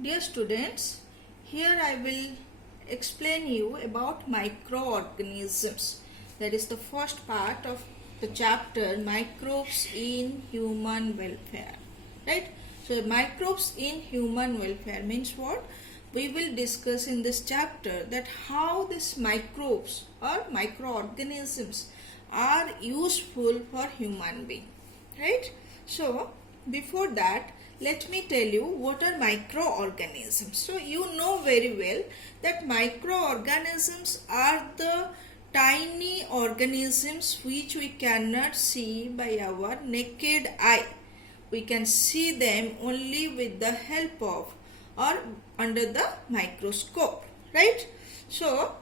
Dear students, here I will explain you about microorganisms. That is the first part of the chapter Microbes in Human Welfare. Right? So microbes in human welfare means what? We will discuss in this chapter that how these microbes or microorganisms are useful for human being. Right? So before that, let me tell you what are microorganisms. So you know very well that microorganisms are the tiny organisms which we cannot see by our naked eye. We can see them only with the help of or under the microscope, right? So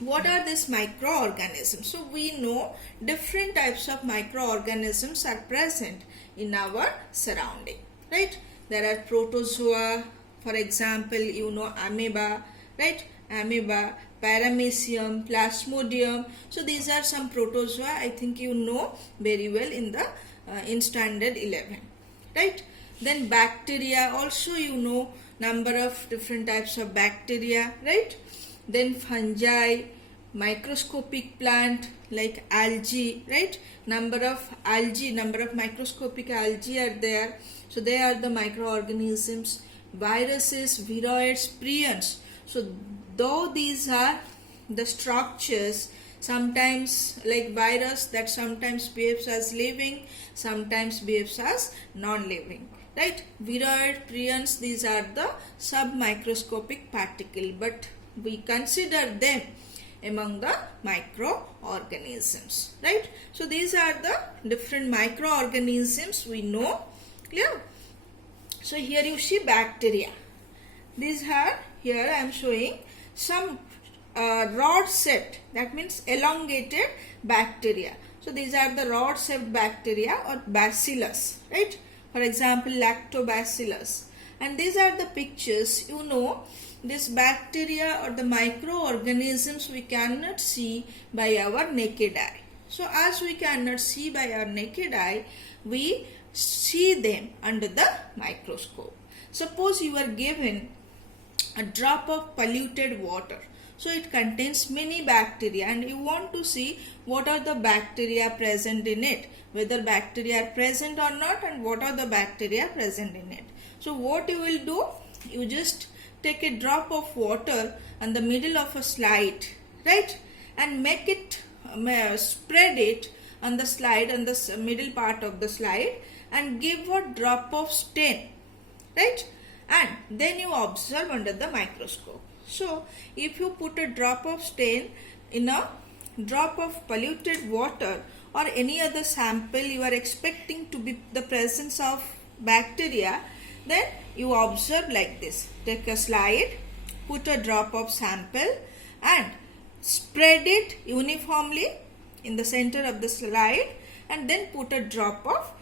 what are these microorganisms? So we know different types of microorganisms are present in our surrounding, right? There are protozoa, for example, you know amoeba, right? Amoeba, paramecium, plasmodium. So these are some protozoa I think you know very well in standard 11, right? Then bacteria, also you know number of different types of bacteria, right? Then fungi, microscopic plant like algae, right? Number of microscopic algae are there. So they are the microorganisms. Viruses, viroids, prions. So though these are the structures, sometimes like virus that sometimes behaves as living, sometimes behaves as non-living, right? Viroid, prions, these are the submicroscopic particle, but we consider them among the microorganisms, right? So these are the different microorganisms we know. Clear? So here you see bacteria. These are, here I am showing some rod-shaped, that means elongated bacteria. So these are the rod-shaped bacteria or bacillus, right? For example, lactobacillus. And these are the pictures, you know, this bacteria or the microorganisms we cannot see by our naked eye. So as we cannot see by our naked eye, we see them under the microscope. Suppose you are given a drop of polluted water. So it contains many bacteria and you want to see what are the bacteria present in it, whether bacteria are present or not, and what are the bacteria present in it. So what you will do, you just take a drop of water on the middle of a slide, right, and make it spread it on the slide, on the middle part of the slide, and give a drop of stain, right, and then you observe under the microscope. So if you put a drop of stain in a drop of polluted water or any other sample you are expecting to be the presence of bacteria, then you observe like this. Take a slide, put a drop of sample and spread it uniformly in the center of the slide and then put a drop of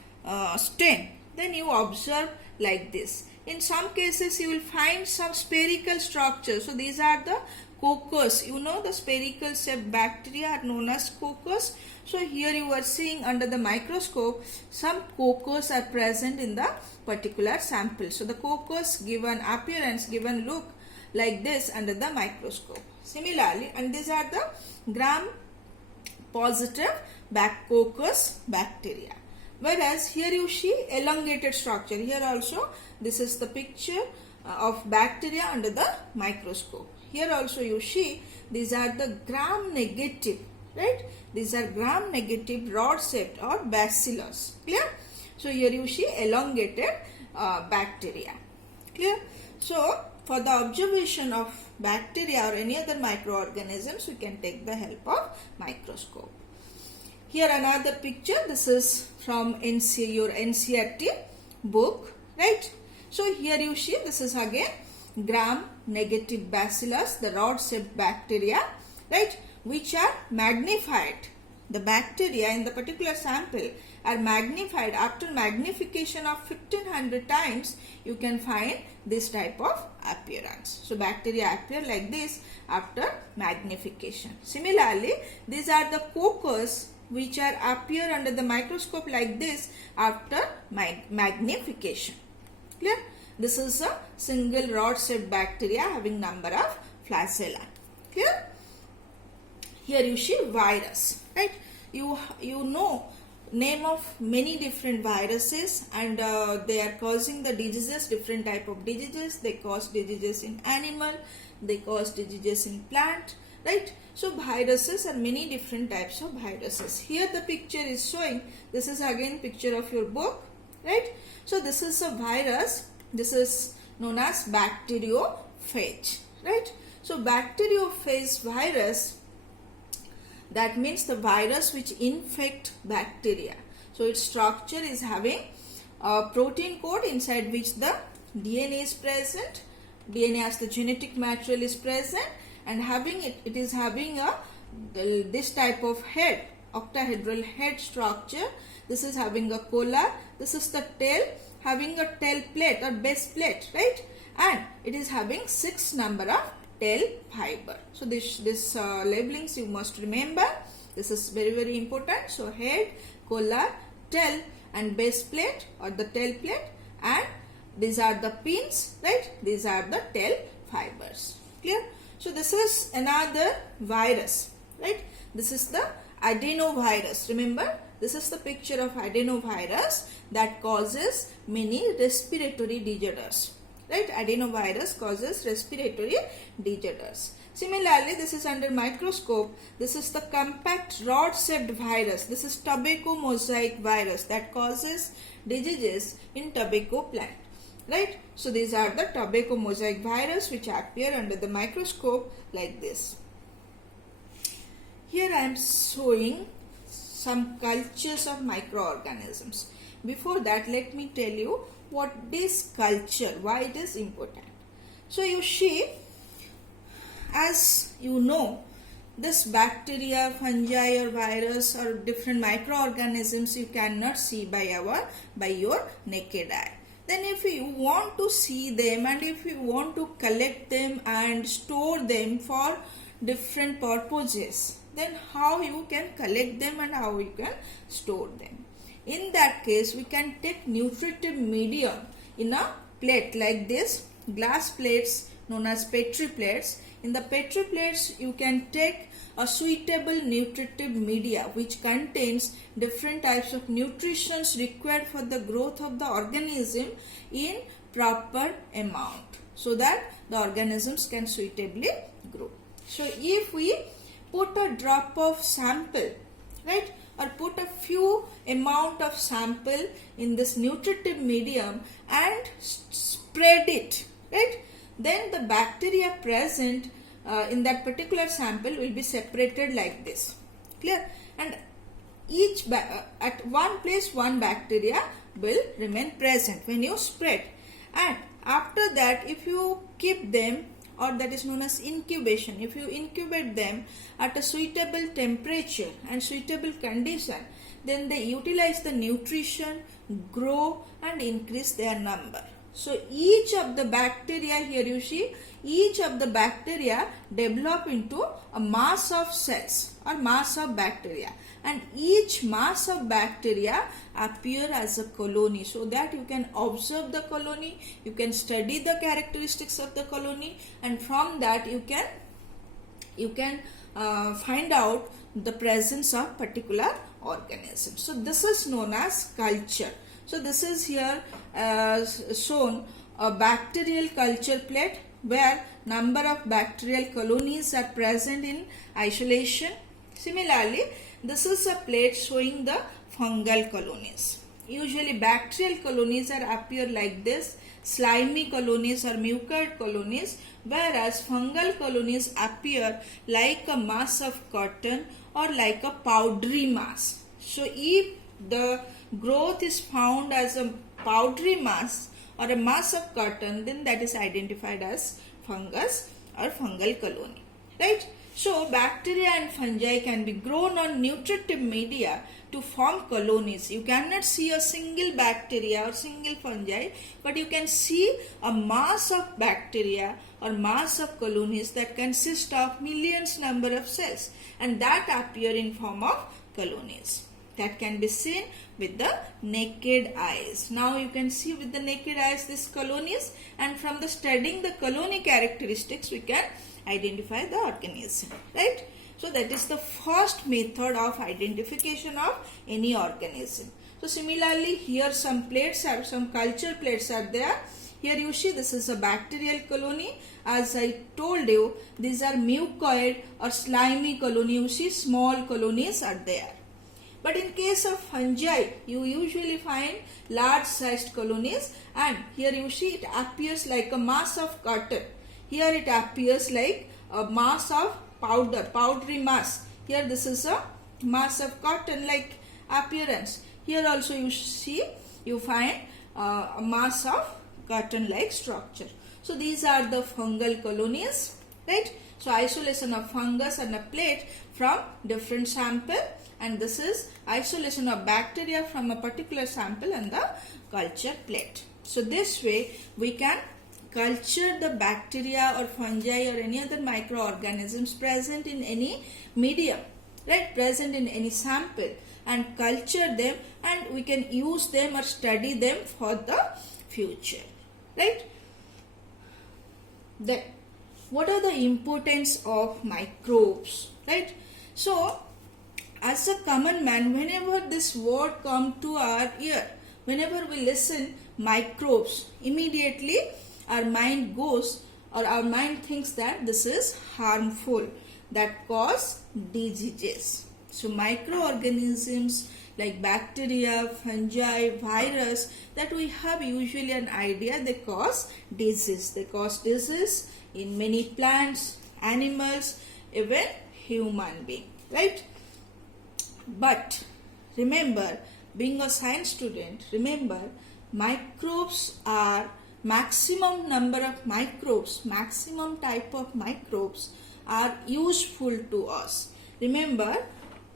stain. Then you observe like this. In some cases you will find some spherical structure. So these are the coccus. You know the spherical shaped bacteria are known as coccus. So here you are seeing under the microscope some coccus are present in the particular sample. So the coccus give an appearance, give a look like this under the microscope. Similarly, and these are the gram positive coccus bacteria. Whereas here you see elongated structure. Here also this is the picture of bacteria under the microscope. Here also you see these are the gram negative, right? These are gram negative rod shaped or bacillus. Clear? So here you see elongated bacteria. Clear? So for the observation of bacteria or any other microorganisms, we can take the help of microscope. Here another picture. This is from your NCERT book, right? So here you see this is again gram negative bacillus, the rod shaped bacteria, right, which are magnified. The bacteria in the particular sample are magnified. After magnification of 1500 times, you can find this type of appearance. So bacteria appear like this after magnification. Similarly, these are the coccus which are appear under the microscope like this after magnification. Clear? this is a single rod-shaped bacteria having number of flagella. Clear? Here you see virus, right? You know name of many different viruses, and they are causing the diseases, different type of diseases. They cause diseases in animal, they cause diseases in plant, right? So viruses are many different types of viruses. Here the picture is showing, this is again picture of your book, right? So this is a virus, this is known as bacteriophage, right? So bacteriophage virus, that means the virus which infect bacteria. So its structure is having a protein coat inside which the DNA is present. DNA as the genetic material is present, and having it is having this type of head, octahedral head structure. This is having a collar. This is the tail, having a tail plate or base plate, right? And it is having 6 number of tail fiber. So this labelings you must remember. This is very important. So head, collar, tail and base plate or the tail plate, and these are the pins, right? These are the tail fibers. Clear? So this is another virus, right? This is the adenovirus. Remember, this is the picture of adenovirus that causes many respiratory disorders. Right? Adenovirus causes respiratory disorders. Similarly, this is under microscope. This is the compact rod-shaped virus. This is tobacco mosaic virus that causes diseases in tobacco plant. Right? So these are the tobacco mosaic virus which appear under the microscope like this. Here I am showing some cultures of microorganisms. Before that, let me tell you what is culture, why it is important. So you see, as you know, this bacteria, fungi or virus or different microorganisms you cannot see by your naked eye. Then if you want to see them and if you want to collect them and store them for different purposes, then how you can collect them and how you can store them? In that case, we can take nutritive medium in a plate like this, glass plates known as Petri plates. In the Petri plates, you can take a suitable nutritive media which contains different types of nutrition required for the growth of the organism in proper amount, so that the organisms can suitably grow. So if we put a drop of sample, right, or put a few amount of sample in this nutritive medium and spread it, right, then the bacteria present in that particular sample will be separated like this. Clear? And each at one place one bacteria will remain present when you spread. And after that, if you keep them, or that is known as incubation, if you incubate them at a suitable temperature and suitable condition, then they utilize the nutrition, grow and increase their number. So each of the bacteria, here you see, each of the bacteria develop into a mass of cells or mass of bacteria, and each mass of bacteria appear as a colony, so that you can observe the colony, you can study the characteristics of the colony, and from that you can find out the presence of particular organism. So this is known as culture. So this is here shown a bacterial culture plate where number of bacterial colonies are present in isolation. Similarly, this is a plate showing the fungal colonies. Usually bacterial colonies are appear like this, slimy colonies or mucoid colonies, whereas fungal colonies appear like a mass of cotton or like a powdery mass. So if the growth is found as a powdery mass or a mass of cotton, then that is identified as fungus or fungal colony, right? So bacteria and fungi can be grown on nutritive media to form colonies. You cannot see a single bacteria or single fungi, but you can see a mass of bacteria or mass of colonies that consist of millions number of cells, and that appear in form of colonies. that can be seen with the naked eyes. Now you can see with the naked eyes these colonies, and from the studying the colony characteristics we can identify the organism, right? So that is the first method of identification of any organism. So similarly here some culture plates are there. Here you see this is a bacterial colony. As I told you, these are mucoid or slimy colony. You see small colonies are there. But in case of fungi, you usually find large sized colonies, and here you see it appears like a mass of cotton. Here it appears like a mass of powdery mass. Here this is a mass of cotton like appearance. Here also you find a mass of cotton like structure. So these are the fungal colonies, right? So isolation of fungus and a plate from different sample, and this is isolation of bacteria from a particular sample and the culture plate. So this way we can culture the bacteria or fungi or any other microorganisms present in any medium, right, present in any sample, and culture them, and we can use them or study them for the future, right? Then what are the importance of microbes, right? So as a common man, whenever this word come to our ear, whenever we listen microbes, immediately our mind goes, or our mind thinks that this is harmful, that cause diseases. So microorganisms like bacteria, fungi, virus, that we have usually an idea they cause disease. They cause disease in many plants, animals, even human being, right? But remember, being a science student, remember microbes are maximum number of microbes, maximum type of microbes are useful to us. Remember,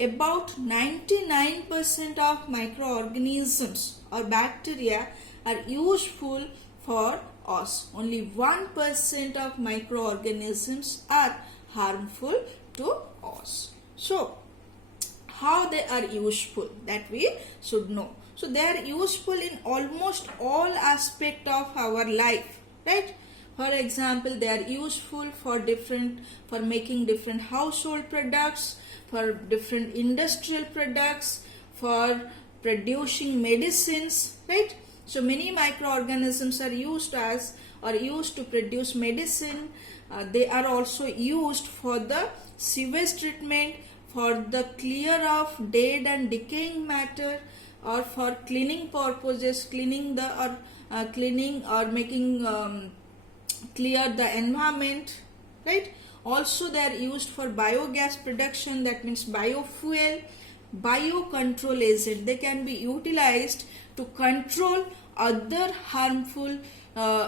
about 99% of microorganisms or bacteria are useful for us. Only 1% of microorganisms are harmful to us. So how they are useful, that we should know. So they are useful in almost all aspects of our life, right? For example, they are useful for making different household products, for different industrial products, for producing medicines, right? So many microorganisms are used to produce medicine. They are also used for the sewage treatment, for the clear of dead and decaying matter, or for cleaning purposes, cleaning or making clear the environment, right? Also they are used for biogas production, that means biofuel, biocontrol agent. They can be utilized to control other harmful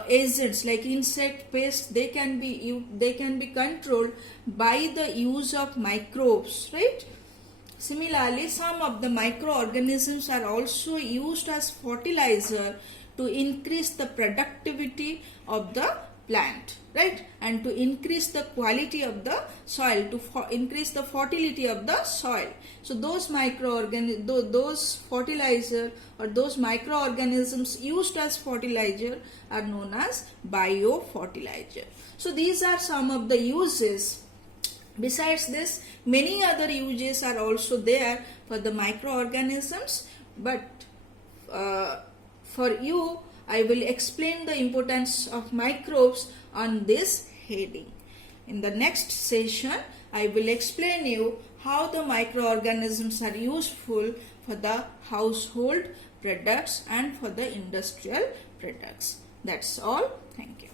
agents like insect, pest. They can be controlled by the use of microbes, right? Similarly, some of the microorganisms are also used as fertilizer to increase the productivity of the plant, right? And to increase the quality of the soil, to increase the fertility of the soil. So those those fertilizer or those microorganisms used as fertilizer are known as biofertilizer. So these are some of the uses. Besides this, many other uses are also there for the microorganisms, but for you I will explain the importance of microbes on this heading. In the next session, I will explain you how the microorganisms are useful for the household products and for the industrial products. That's all. Thank you.